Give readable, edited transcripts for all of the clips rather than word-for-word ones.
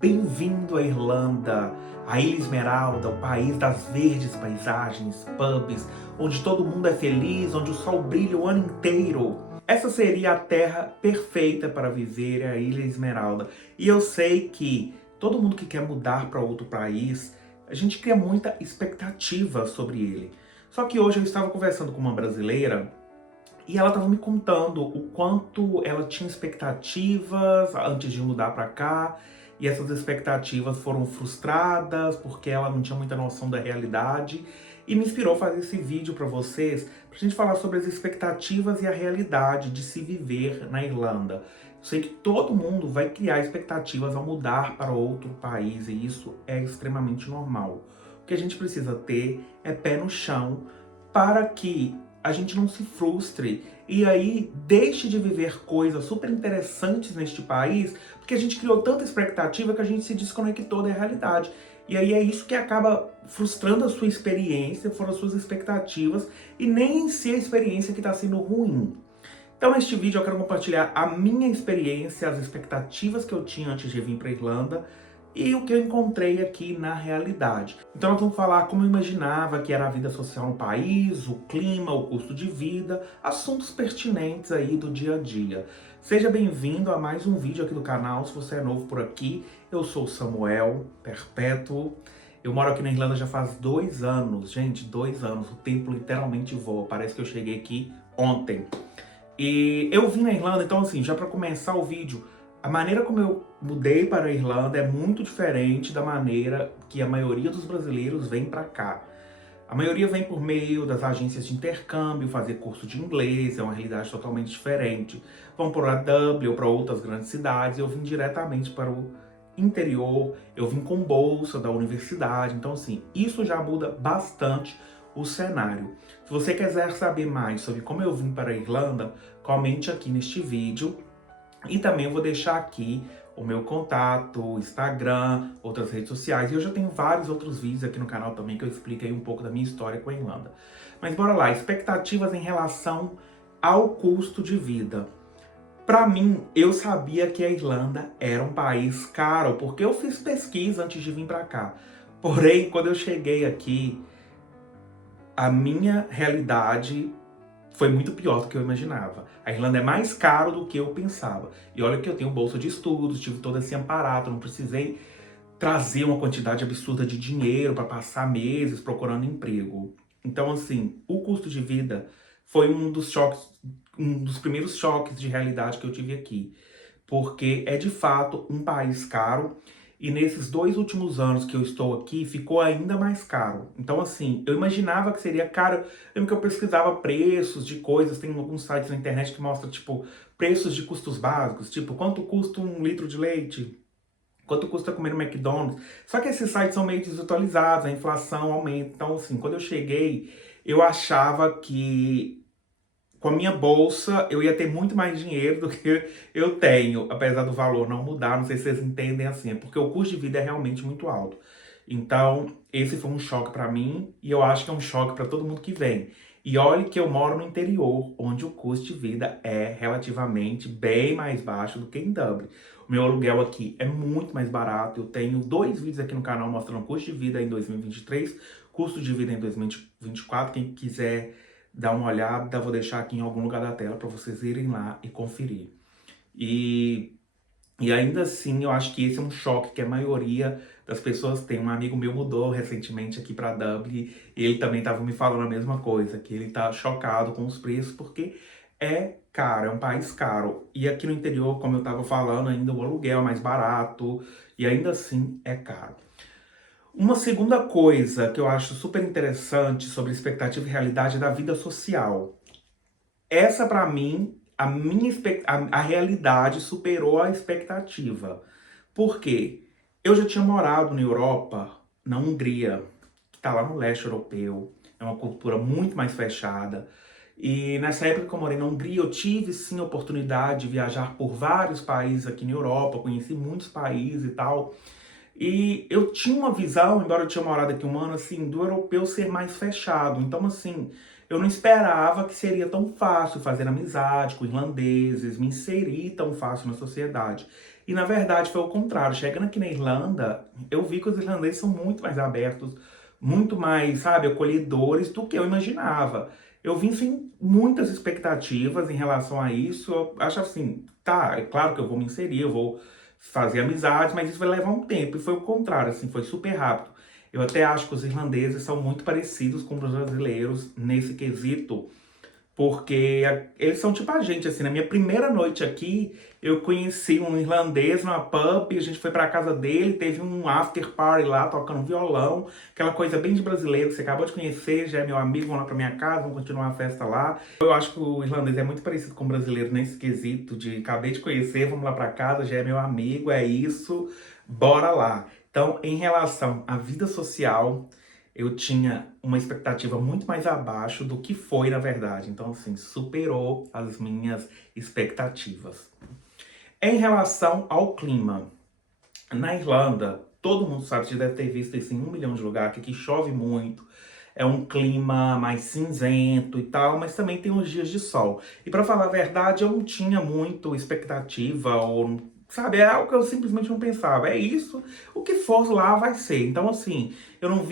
Bem-vindo à Irlanda, a Ilha Esmeralda, o país das verdes paisagens, pubs, onde todo mundo é feliz, onde o sol brilha o ano inteiro. Essa seria a terra perfeita para viver, a Ilha Esmeralda. E eu sei que todo mundo que quer mudar para outro país, a gente cria muita expectativa sobre ele. Só que hoje eu estava conversando com uma brasileira e ela estava me contando o quanto ela tinha expectativas antes de mudar para cá, e essas expectativas foram frustradas porque ela não tinha muita noção da realidade, e me inspirou a fazer esse vídeo para vocês, para a gente falar sobre as expectativas e a realidade de se viver na Irlanda. Eu sei que todo mundo vai criar expectativas ao mudar para outro país, e isso é extremamente normal. O que a gente precisa ter é pé no chão para que a gente não se frustre e aí deixe de viver coisas super interessantes neste país, porque a gente criou tanta expectativa que a gente se desconectou da realidade. E aí é isso que acaba frustrando a sua experiência, foram as suas expectativas, e nem em si a experiência que está sendo ruim. Então, neste vídeo eu quero compartilhar a minha experiência, as expectativas que eu tinha antes de vir para a Irlanda e o que eu encontrei aqui na realidade. Então nós vamos falar como eu imaginava que era a vida social no país, o clima, o custo de vida, assuntos pertinentes aí do dia a dia. Seja bem-vindo a mais um vídeo aqui do canal. Se você é novo por aqui, eu sou o Samuel Perpétuo. Eu moro aqui na Irlanda já faz 2 anos. Gente, 2 anos. O tempo literalmente voa. Parece que eu cheguei aqui ontem. E eu vim na Irlanda, então assim, já para começar o vídeo, a maneira como eu mudei para a Irlanda é muito diferente da maneira que a maioria dos brasileiros vem para cá. A maioria vem por meio das agências de intercâmbio, fazer curso de inglês, é uma realidade totalmente diferente. Vão para Dublin ou para outras grandes cidades. Eu vim diretamente para o interior, eu vim com bolsa da universidade, então assim, isso já muda bastante o cenário. Se você quiser saber mais sobre como eu vim para a Irlanda, comente aqui neste vídeo. E também eu vou deixar aqui o meu contato, o Instagram, outras redes sociais. E eu já tenho vários outros vídeos aqui no canal também que eu explico aí um pouco da minha história com a Irlanda. Mas bora lá, expectativas em relação ao custo de vida. Para mim, eu sabia que a Irlanda era um país caro, porque eu fiz pesquisa antes de vir para cá. Porém, quando eu cheguei aqui, a minha realidade foi muito pior do que eu imaginava. A Irlanda é mais caro do que eu pensava. E olha que eu tenho bolsa de estudos, tive todo esse aparato, não precisei trazer uma quantidade absurda de dinheiro para passar meses procurando emprego. Então, assim, o custo de vida foi um dos choques, um dos primeiros choques de realidade que eu tive aqui. Porque é de fato um país caro, e nesses 2 últimos anos que eu estou aqui, ficou ainda mais caro. Então, assim, eu imaginava que seria caro. Eu lembro que eu pesquisava preços de coisas, tem alguns sites na internet que mostram, tipo, preços de custos básicos, tipo, quanto custa 1 litro de leite, quanto custa comer no McDonald's. Só que esses sites são meio desatualizados, a inflação aumenta. Então, assim, quando eu cheguei, eu achava que com a minha bolsa eu ia ter muito mais dinheiro do que eu tenho, apesar do valor não mudar. Não sei se vocês entendem assim, é porque o custo de vida é realmente muito alto. Então, esse foi um choque para mim, e eu acho que é um choque para todo mundo que vem. E olhe que eu moro no interior, onde o custo de vida é relativamente bem mais baixo do que em Dublin. O meu aluguel aqui é muito mais barato. Eu tenho 2 vídeos aqui no canal mostrando o custo de vida em 2023, custo de vida em 2024. Quem quiser dar uma olhada, vou deixar aqui em algum lugar da tela para vocês irem lá e conferir. E, e ainda assim, eu acho que esse é um choque que a maioria das pessoas tem. Um amigo meu mudou recentemente aqui para Dublin, e ele também estava me falando a mesma coisa, que ele está chocado com os preços, porque é caro, é um país caro. E aqui no interior, como eu estava falando, ainda o aluguel é mais barato, e ainda assim é caro. Uma segunda coisa que eu acho super interessante sobre expectativa e realidade é da vida social. Essa, para mim, a realidade superou a expectativa. Por quê? Eu já tinha morado na Europa, na Hungria, que está lá no leste europeu. É uma cultura muito mais fechada. E nessa época que eu morei na Hungria, eu tive sim a oportunidade de viajar por vários países aqui na Europa, conheci muitos países e tal. E eu tinha uma visão, embora eu tinha morado aqui 1 ano, assim, do europeu ser mais fechado. Então, assim, eu não esperava que seria tão fácil fazer amizade com irlandeses, me inserir tão fácil na sociedade. E na verdade foi o contrário. Chegando aqui na Irlanda, eu vi que os irlandeses são muito mais abertos, muito mais, sabe, acolhedores do que eu imaginava. Eu vim sem muitas expectativas em relação a isso. Eu acho assim, tá, é claro que eu vou me inserir, eu vou fazer amizades, mas isso vai levar um tempo. E foi o contrário, assim, foi super rápido. Eu até acho que os irlandeses são muito parecidos com os brasileiros nesse quesito, porque eles são tipo a gente, assim. Na minha primeira noite aqui, eu conheci um irlandês numa pub, a gente foi pra casa dele, teve um after party lá, tocando violão, aquela coisa bem de brasileiro, que você acabou de conhecer, já é meu amigo, vamos lá pra minha casa, vamos continuar a festa lá. Eu acho que o irlandês é muito parecido com o brasileiro nesse quesito de acabei de conhecer, vamos lá pra casa, já é meu amigo, é isso, bora lá. Então, em relação à vida social, eu tinha uma expectativa muito mais abaixo do que foi, na verdade. Então, assim, superou as minhas expectativas. Em relação ao clima, na Irlanda, todo mundo sabe, você deve ter visto isso em 1 milhão de lugares, que aqui chove muito, é um clima mais cinzento e tal, mas também tem uns dias de sol. E para falar a verdade, eu não tinha muito expectativa, ou, sabe, é algo que eu simplesmente não pensava. É isso, o que for lá vai ser. Então, assim, eu não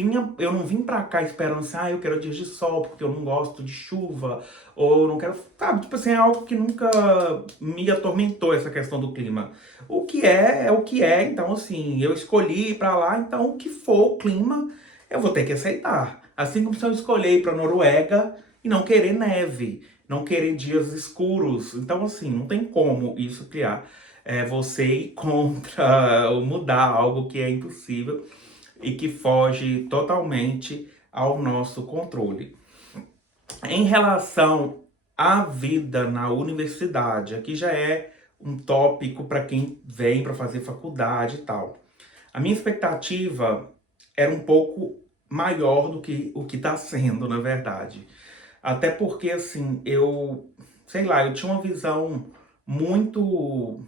vim pra cá esperando assim, eu quero dias de sol, porque eu não gosto de chuva, ou não quero, sabe, tipo assim, é algo que nunca me atormentou essa questão do clima. O que é o que é, então assim, eu escolhi ir pra lá, então o que for o clima, eu vou ter que aceitar. Assim como se eu escolher ir pra Noruega e não querer neve, não querer dias escuros. Então assim, não tem como isso criar você ir contra ou mudar algo que é impossível e que foge totalmente ao nosso controle. Em relação à vida na universidade, aqui já é um tópico para quem vem para fazer faculdade e tal. A minha expectativa era um pouco maior do que o que está sendo, na verdade. Até porque, assim, sei lá, eu tinha uma visão muito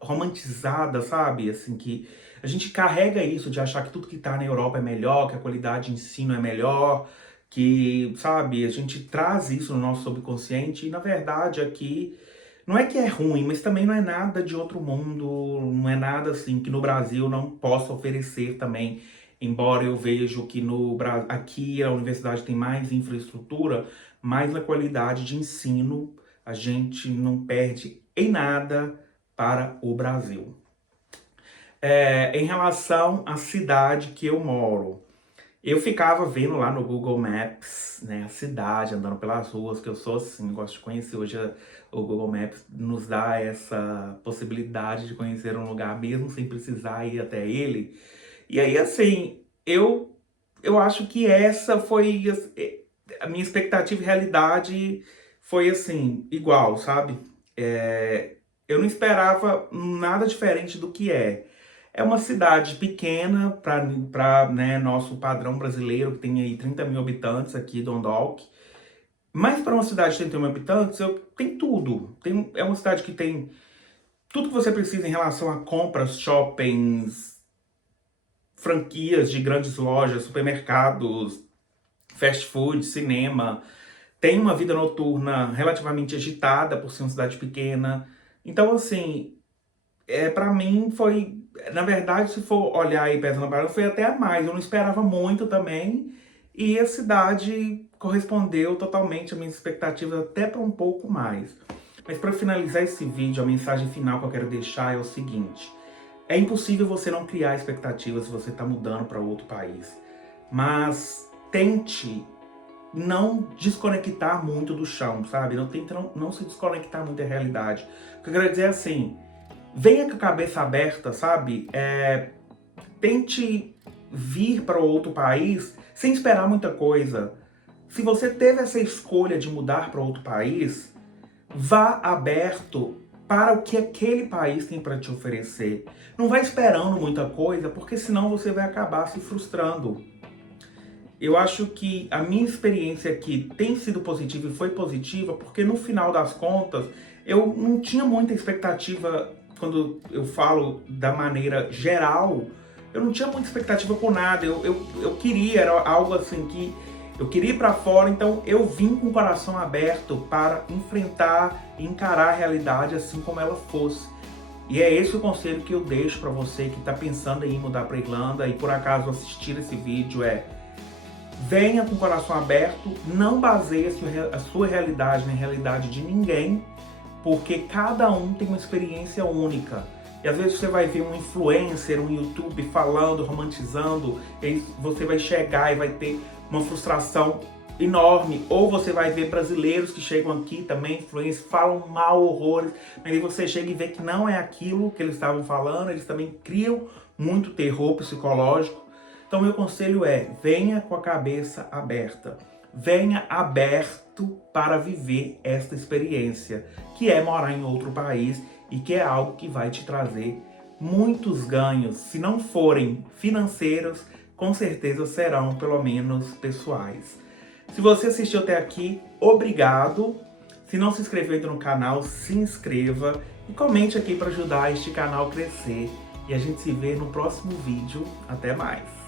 romantizada, sabe? Assim, que a gente carrega isso de achar que tudo que tá na Europa é melhor, que a qualidade de ensino é melhor, que, sabe, a gente traz isso no nosso subconsciente e, na verdade, aqui não é que é ruim, mas também não é nada de outro mundo, não é nada assim que no Brasil não possa oferecer também. Embora eu vejo que aqui a universidade tem mais infraestrutura, mais na qualidade de ensino, a gente não perde em nada para o Brasil. Em relação à cidade que eu moro, eu ficava vendo lá no Google Maps, né, a cidade, andando pelas ruas, que eu sou assim, gosto de conhecer. Hoje o Google Maps nos dá essa possibilidade de conhecer um lugar mesmo sem precisar ir até ele. E aí, assim, eu acho que essa foi a minha expectativa e realidade foi assim, igual, sabe? Eu não esperava nada diferente do que é. É uma cidade pequena para né, nosso padrão brasileiro, que tem aí 30 mil habitantes aqui, Dundalk. Mas para uma cidade de 31 mil habitantes, tem tudo. É uma cidade que tem tudo que você precisa em relação a compras, shoppings, franquias de grandes lojas, supermercados, fast food, cinema. Tem uma vida noturna relativamente agitada por ser uma cidade pequena. Então, assim, para mim foi, na verdade, se for olhar aí pesando na balança, foi até a mais. Eu não esperava muito também e a cidade correspondeu totalmente às minhas expectativas, até para um pouco mais. Mas para finalizar esse vídeo, a mensagem final que eu quero deixar é o seguinte: é impossível você não criar expectativas se você está mudando para outro país, mas tente não desconectar muito do chão, sabe? Tente não se desconectar muito da realidade. O que eu quero dizer é assim, venha com a cabeça aberta, sabe? Tente vir para outro país sem esperar muita coisa. Se você teve essa escolha de mudar para outro país, vá aberto para o que aquele país tem para te oferecer. Não vai esperando muita coisa, porque senão você vai acabar se frustrando. Eu acho que a minha experiência aqui tem sido positiva e foi positiva, porque no final das contas, eu não tinha muita expectativa. Quando eu falo da maneira geral, eu não tinha muita expectativa por nada. Eu queria, era algo assim que eu queria ir para fora, então eu vim com o coração aberto para enfrentar e encarar a realidade assim como ela fosse. E é esse o conselho que eu deixo para você que está pensando em mudar para Irlanda e por acaso assistir esse vídeo venha com o coração aberto, não baseie a sua realidade na realidade de ninguém, porque cada um tem uma experiência única. E às vezes você vai ver um influencer, um YouTube falando, romantizando, e você vai chegar e vai ter uma frustração enorme. Ou você vai ver brasileiros que chegam aqui também, influencers, falam mal, horrores, mas aí você chega e vê que não é aquilo que eles estavam falando, eles também criam muito terror psicológico. Então meu conselho venha com a cabeça aberta. Venha aberto para viver esta experiência, que é morar em outro país e que é algo que vai te trazer muitos ganhos. Se não forem financeiros, com certeza serão pelo menos pessoais. Se você assistiu até aqui, obrigado. Se não se inscreveu ainda no canal, se inscreva e comente aqui para ajudar este canal a crescer. E a gente se vê no próximo vídeo. Até mais!